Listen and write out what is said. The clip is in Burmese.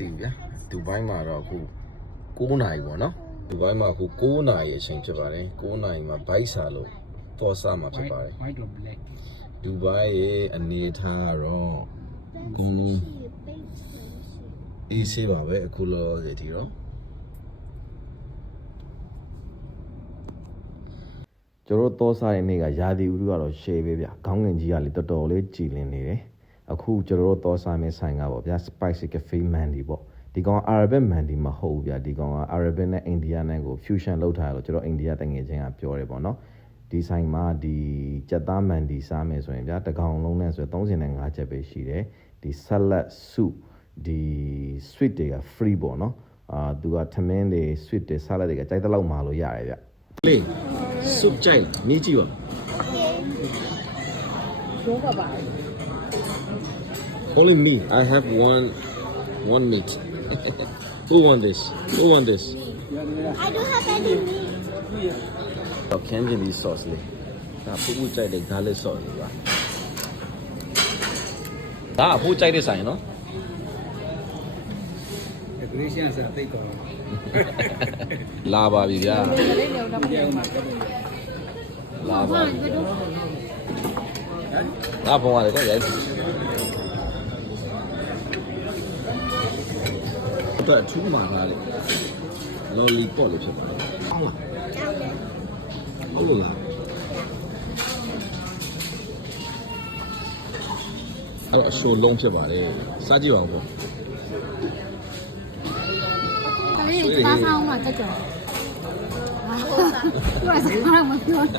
သိဘူးဗျာဒူဘိုင်းမှာတော့အခု9နာရီပေါ့နော်ဒူဘိုင်းမှာအခု9နာရီအချိန်ဖြစ်ပါတယ်9နာရီမှာဘိုက်စာလို့ပေါ်စားမှာဖြစ်ပါတယ်ဒူဘိုင်းရဲ့အနေထားကတော့အေးဆေးပါပဲအခုလောဆယ်ဒီတော့ကျွန်တော်သောစားတဲ့နေ့ကရာသီဥတုကတော့ရှယ်ပဲဗျခေါင်းငင်ကြီးကလေတော်တော်လေးကြည်လင်နေတယ်အခုကျွန်တော်သောစားမယ့်ဆိုင်ကပေါ့ဗျာ Spicy Cafe Mandy ပေါ့ဒီကောင် Arabic Mandy မဟုတ်ဘူးဗျဒီကောင်က Arabic နဲ့ Indian နဲ့ကို fusion လုပ်ထားတယ်လို့ကျွန်တော်အိန္ဒိယတငယ်ချင်းကပြောတယ်ပေါ့နော်ဒီဆိုင်မှာဒီကြက်သား Mandy စားမယ်ဆိုရင်ဗျာတကောင်လုံးနဲ့ဆို35ချက်ပဲရှိတယ်ဒီ salad soup ဒီ sweet တွေက free ပေါ့နော်သူကထမင်းတွေ sweet တွေ salad တွေကကြိုက်တဲ့လောက်မှာလို့ရတယ်ဗျလေ soup ကြိုက်မြည်ကြည့်ပါပြောပါပါ Only me. I have one meat. Who want this? Who want this? I don't have any meat. Candy sauce le. Da phu chai de garlic sauce le ba. Da phu chai de sai no? Decoration ဆိုတာသိကောင်း လာပါပြီဗျာလာပါပြီငါဘုံရတယ်ကွရိုက်တော့ထူးမှာလားလေလော်လီပေါ့လို့ဖြစ်ပါလားဟုတ်လားဟုတ်လားအဲ့တော့အရှိုးလုံးဖြစ်ပါတယ်စားကြည့်ပါဦးပေါ့发烧嘛，这个。我操！我操！我操！